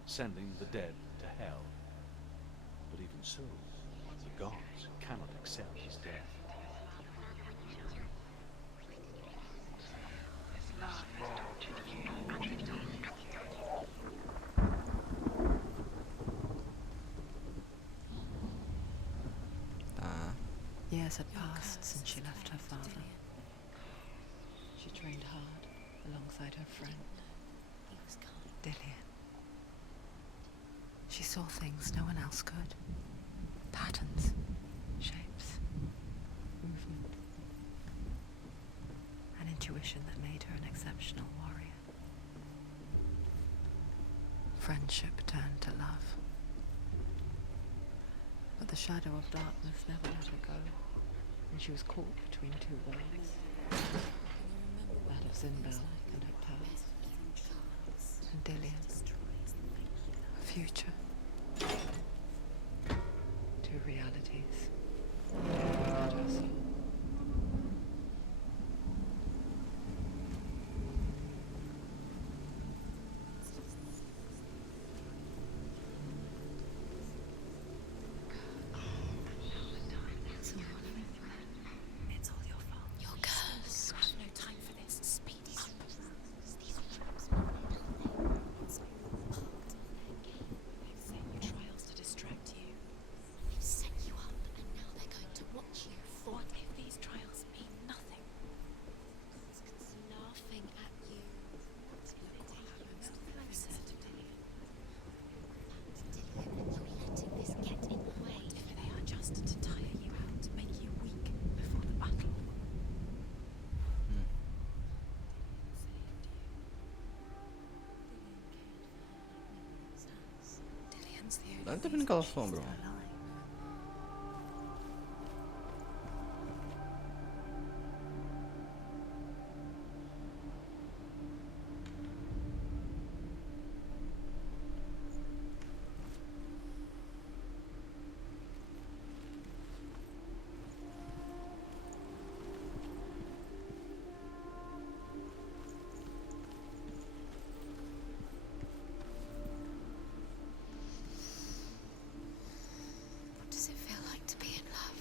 sending the dead to hell. But even so, the gods cannot accept his death. Years had passed since she left her father. She trained hard alongside her friend, Dillion. She saw things no one else could. Patterns, shapes, movement. An intuition that made her an exceptional warrior. Friendship turned to love. But the shadow of darkness never let her go, and she was caught between two worlds. That of Zinbel and her past, and Dillion, her future. Two realities at her soul. It's all your fault. You're cursed. I have no time for this. Speed up. They've set your trials to distract you. They've set you up, and now they're going to watch you. What if these trials mean nothing? Laughing at you. Closer to Dillion. Letting this get in the way. What if they are just to tire you out, to make you weak before the battle? Dillion's the De onde tá vindo aquela sombra, mano? What does it feel like to be in love?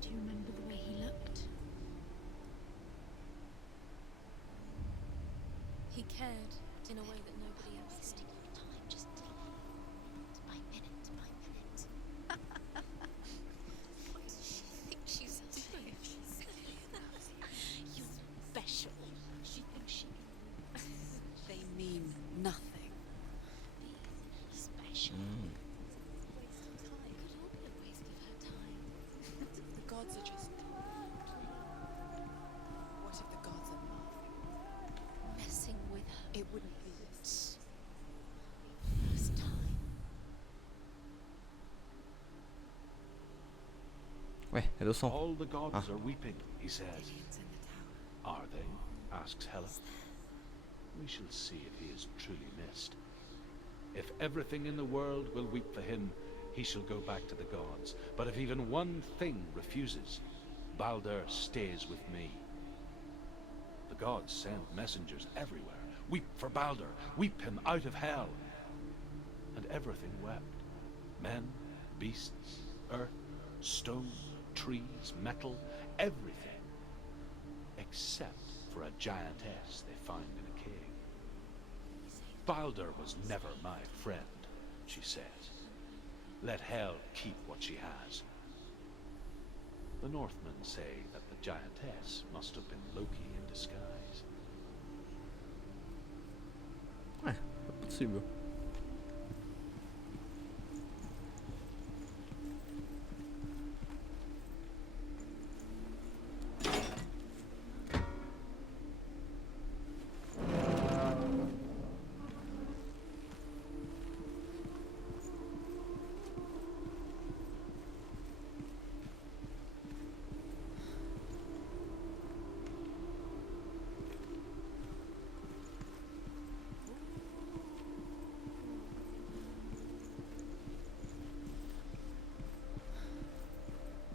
Do you remember the way he looked? He cared in a way that nobody else wasting your time just minute by minute by minute. gods are just... What if the gods are laughing? Messing with her? It wouldn't be this. First time. Ué, cadê o som? All the gods Ah. are weeping, he says. Dillion's in the tower. Are they? Asks Hela. We shall see if he is truly missed. If everything in the world will weep for him, he shall go back to the gods. But if even one thing refuses, Baldur stays with me. The gods send messengers everywhere. Weep for Baldur, weep him out of hell. And everything wept. Men, beasts, earth, stone, trees, metal, everything. Except for a giantess they found in a cave. Baldur was never my friend, she says. Let Hel keep what she has. The Northmen say that the giantess must have been Loki in disguise. É possível.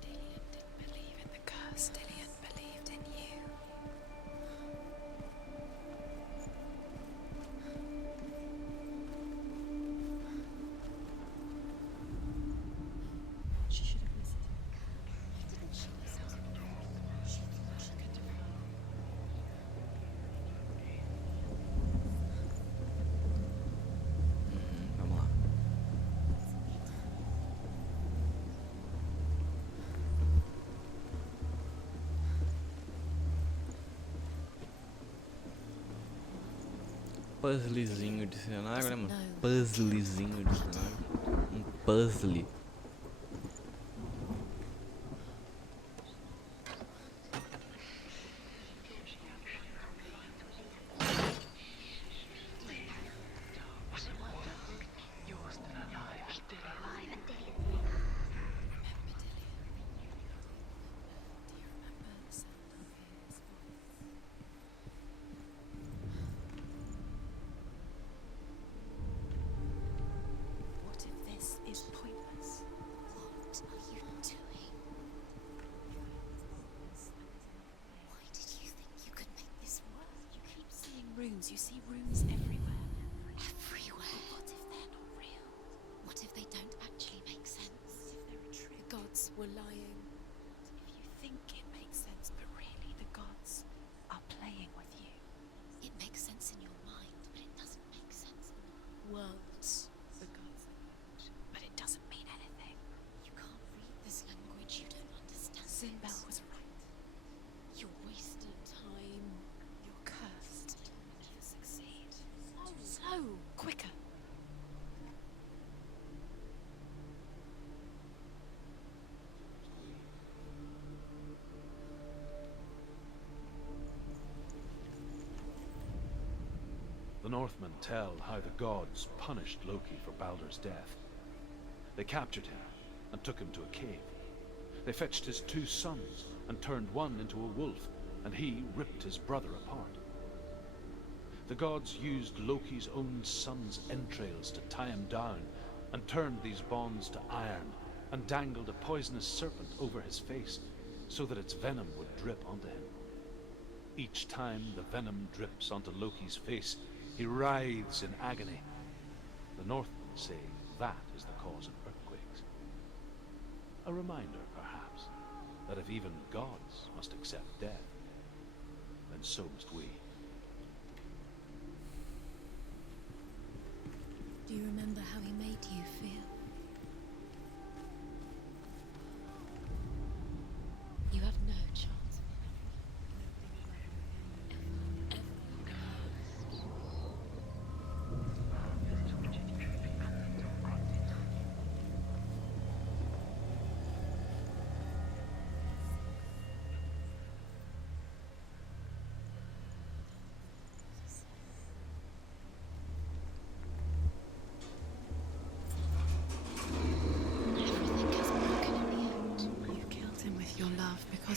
Dillion didn't believe in the curse. Dillion believed in you. She should have listened. Didn't she listen? She thought she could do it. Vamos lá. Puzzlezinho de cenário, né, mano? Puzzlezinho de cenário. Um puzzle. What if this is pointless? What are you doing? Why did you think you could make this work? You keep seeing runes. You see runes everywhere. Everywhere? What if they're not real? What if they don't actually make sense? What if they're a trick? The gods were lying. If you think it makes sense, but really the gods are playing with you. It makes sense in your mind, but it doesn't make sense in the world. The gods language, but it doesn't mean anything. You can't read this language, you don't understand. Sinbel was right. You're wasting time. You're cursed. You'll never succeed. Slow, quicker. The Northmen tell how the gods punished Loki for Baldur's death. They captured him and took him to a cave. They fetched his 2 sons and turned one into a wolf, and he ripped his brother apart. The gods used Loki's own son's entrails to tie him down and turned these bonds to iron and dangled a poisonous serpent over his face so that its venom would drip onto him. Each time the venom drips onto Loki's face, he writhes in agony. The Northmen say that is the cause of earthquakes. A reminder, perhaps, that if even gods must accept death, then so must we. Do you remember how he made you feel? You have no chance.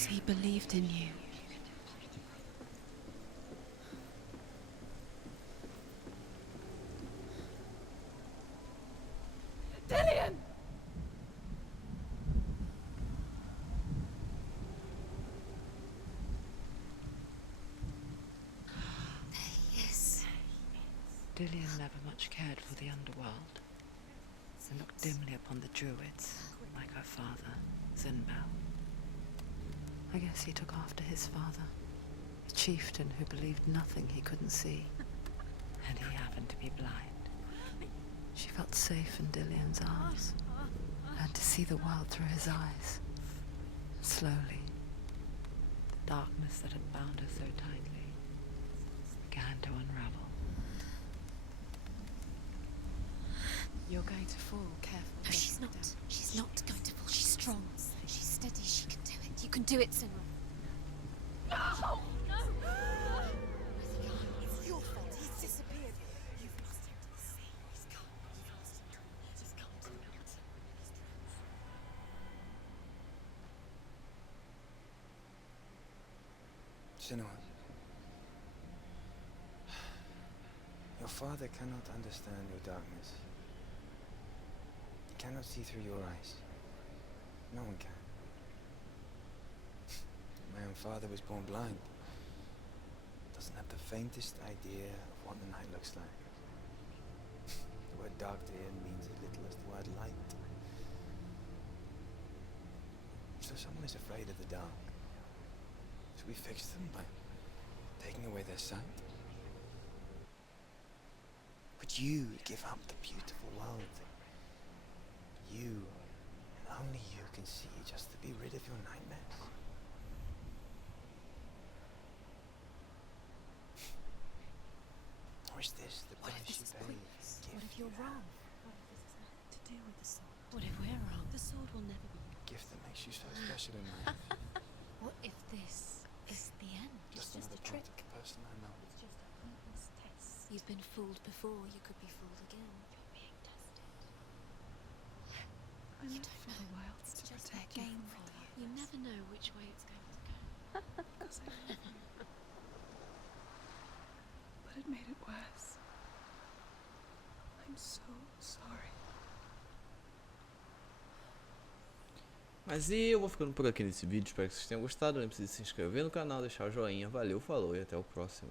Because he believed in you. Dillion! Yes. Dillion never much cared for the underworld, and looked dimly upon the druids, like her father, Zinbel. I guess he took after his father, a chieftain who believed nothing he couldn't see, and he happened to be blind. She felt safe in Dillion's arms, learned to see the world through his eyes. Slowly, the darkness that had bound her so tightly began to unravel. You're going to fall. Careful. No, she's not. She's not going to fall. She's strong. She's steady. She can do it. You can do it, Senua. No! No! It's your fault. He's disappeared. You've lost him to the sea. He's gone. You've lost him. He's come to the mountain. Senua, your father cannot understand your darkness. He cannot see through your eyes. No one can. My own father was born blind. Doesn't have the faintest idea of what the night looks like. The word dark to him means as little as the word light. So someone is afraid of the dark. So we fix them by taking away their sight. Would you give up the beautiful world? You, and only you, can see just to be rid of your nightmares. Or is this the What if price this you is pay? pointless? Gift What if you're you wrong? have, What if this has nothing to do with the sword? What if we're wrong? The sword will never be. gift that makes you so special in life. What if this is the end? Just It's just another a part trick. of the person I know. It's just a pointless test. You've been fooled before. You could be fooled again. You're being tested. I You live don't for know. the wilds It's to just a protect you game from for the you. You never know which way it's going to go. because I love you. But it made it worse. I'm so sorry. Mas e eu vou ficando por aqui nesse vídeo, espero que vocês tenham gostado. Lembre-se de se inscrever no canal, deixar o joinha. Valeu, falou e até o próximo.